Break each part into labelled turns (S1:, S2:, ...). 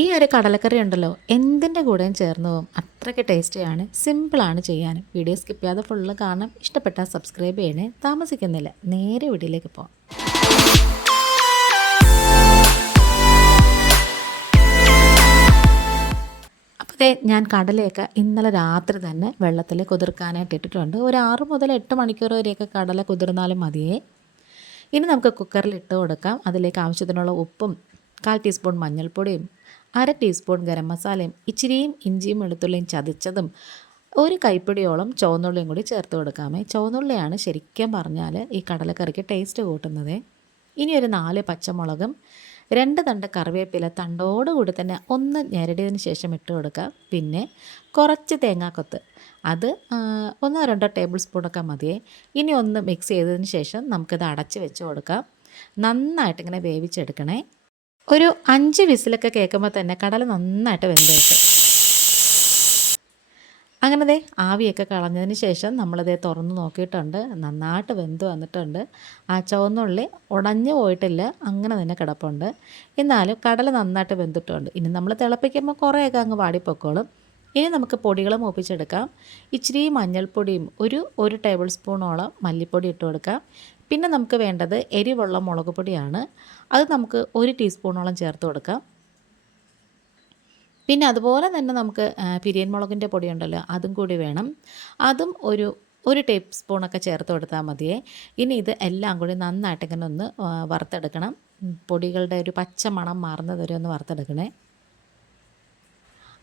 S1: ഈ ഒരു കടലക്കറി ഉണ്ടല്ലോ എന്തിന്റെ കൂടെയും ചേർന്ന് പോകും. അത്രയ്ക്ക് ടേസ്റ്റിയാണ് സിമ്പിളാണ് ചെയ്യാനും. വീഡിയോ സ്കിപ്പ് ചെയ്യാതെ ഫുള്ള് കാണാം. ഇഷ്ടപ്പെട്ടാൽ സബ്സ്ക്രൈബ് ചെയ്യണേ. താമസിക്കുന്നില്ല. നേരെ വീഡിയോയിലേക്ക് പോകാം അപ്പോൾ ഞാൻ കടലയൊക്കെ ഇന്നലെ രാത്രി തന്നെ വെള്ളത്തിൽ കുതിർക്കാനായിട്ട് ഇട്ടിട്ടുണ്ട്. ഒരു ആറ് മുതൽ എട്ട് മണിക്കൂർ വരെയൊക്കെ കടല കുതിർന്നാലും മതിയേ. ഇനി നമുക്ക് കുക്കറിൽ ഇട്ട് കൊടുക്കാം. അതിലേക്ക് ആവശ്യത്തിനുള്ള ഉപ്പും കാൽ ടീസ്പൂൺ മഞ്ഞൾപ്പൊടിയും അര ടീസ്പൂൺ ഗരം മസാലയും ഇച്ചിരിയും ഇഞ്ചിയും വെളുത്തുള്ളിയും ചതച്ചതും ഒരു കൈപ്പിടിയോളം ചുവന്നുള്ളിയും കൂടി ചേർത്ത് കൊടുക്കാമേ. ചുവന്നുള്ളിയാണ് ശരിക്കും പറഞ്ഞാൽ ഈ കടലക്കറിക്ക് ടേസ്റ്റ് കൂട്ടുന്നത്. ഇനി ഒരു നാല് പച്ചമുളകും രണ്ട് തണ്ട് കറിവേപ്പില തണ്ടോടുകൂടി തന്നെ ഒന്ന് ഞെരടിയതിന് ശേഷം ഇട്ട് കൊടുക്കുക. പിന്നെ കുറച്ച് തേങ്ങാക്കൊത്ത് അത് ഒന്നോ രണ്ടോ ടേബിൾ സ്പൂണൊക്കെ മതിയേ. ഇനി ഒന്ന് മിക്സ് ചെയ്തതിന് ശേഷം നമുക്കിത് അടച്ച് വെച്ച് കൊടുക്കാം. നന്നായിട്ട് ഇങ്ങനെ വേവിച്ചെടുക്കണേ. ഒരു അഞ്ച് വിസിലൊക്കെ കേൾക്കുമ്പോൾ തന്നെ കടല നന്നായിട്ട് വെന്ത് കിട്ടും. അങ്ങനെ ദേ ആവിയൊക്കെ കളഞ്ഞതിന് ശേഷം നമ്മളിതേ തുറന്ന് നോക്കിയിട്ടുണ്ട്. നന്നായിട്ട് വെന്ത് വന്നിട്ടുണ്ട്. ആ ചുവന്നുള്ളി ഉടഞ്ഞു പോയിട്ടില്ല. അങ്ങനെ തന്നെ കിടപ്പുണ്ട്. എന്നാലും കടല നന്നായിട്ട് വെന്തിട്ടുണ്ട്. ഇനി നമ്മൾ തിളപ്പിക്കുമ്പോൾ കുറേയൊക്കെ അങ്ങ് വാടിപ്പൊക്കോളും. ഇനി നമുക്ക് പൊടികൾ മൂപ്പിച്ചെടുക്കാം. ഇച്ചിരി മഞ്ഞൾപ്പൊടിയും ഒരു ഒരു ടേബിൾ സ്പൂണോളം മല്ലിപ്പൊടി ഇട്ട് കൊടുക്കാം. പിന്നെ നമുക്ക് വേണ്ടത് എരിവുള്ള മുളക് പൊടിയാണ്. അത് നമുക്ക് ഒരു ടീസ്പൂണോളം ചേർത്ത് കൊടുക്കാം. പിന്നെ അതുപോലെ തന്നെ നമുക്ക് പിരിയൻ മുളകിന്റെ പൊടി ഉണ്ടല്ലോ അതും കൂടി വേണം. അതും ഒരു ഒരു ടേബിൾ സ്പൂണൊക്കെ ചേർത്ത് കൊടുത്താൽ മതിയേ. ഇനി ഇത് എല്ലാം കൂടി നന്നായിട്ട് ഇങ്ങനെ ഒന്ന് വറുത്തെടുക്കണം. പൊടികളുടെ ഒരു പച്ച മണം മാറുന്നത് വരെ ഒന്ന് വറുത്തെടുക്കണേ.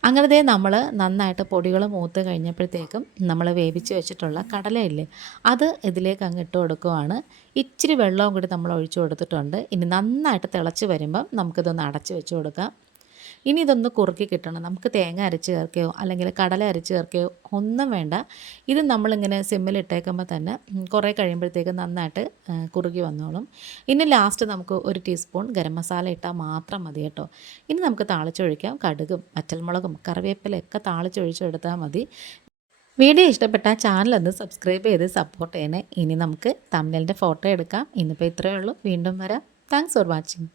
S1: അങ്ങനെ ദേ നമ്മൾ നന്നായിട്ട് പൊടികൾ മൂത്ത് കഴിഞ്ഞപ്പോഴത്തേക്കും നമ്മൾ വേവിച്ച് വെച്ചിട്ടുള്ള കടലയില്ലേ അത് ഇതിലേക്ക് അങ്ങ് ഇട്ട് കൊടുക്കുവാണ്. ഇച്ചിരി വെള്ളവും കൂടി നമ്മൾ ഒഴിച്ചു കൊടുത്തിട്ടുണ്ട്. ഇനി നന്നായിട്ട് തിളച്ച് വരുമ്പം നമുക്കിതൊന്ന് അടച്ച് വെച്ച് കൊടുക്കാം. ഇനി ഇതൊന്ന് കുറുക്കി കിട്ടണം. നമുക്ക് തേങ്ങ അരച്ച് ചേർക്കുകയോ അല്ലെങ്കിൽ കടല അരച്ച് ചേർക്കുകയോ ഒന്നും വേണ്ട. ഇത് നമ്മളിങ്ങനെ സിമ്മിൽ ഇട്ടേക്കുമ്പോൾ തന്നെ കുറേ കഴിയുമ്പോഴത്തേക്ക് നന്നായിട്ട് കുറുകി വന്നോളും. ഇനി ലാസ്റ്റ് നമുക്ക് ഒരു ടീസ്പൂൺ ഗരം മസാല ഇട്ടാൽ മാത്രം മതി കേട്ടോ. ഇനി നമുക്ക് താളിച്ചൊഴിക്കാം. കടുകും വറ്റൽമുളകും കറിവേപ്പിലയൊക്കെ താളിച്ചൊഴിച്ചെടുത്താൽ മതി. വീഡിയോ ഇഷ്ടപ്പെട്ട ചാനൽ ഒന്ന് സബ്സ്ക്രൈബ് ചെയ്ത് സപ്പോർട്ട് ചെയ്യണേ. ഇനി നമുക്ക് തമിഴിന്റെ ഫോട്ടോ എടുക്കാം. ഇന്നിപ്പോൾ ഇത്രയേ ഉള്ളൂ. വീണ്ടും വരാം. Thanks for watching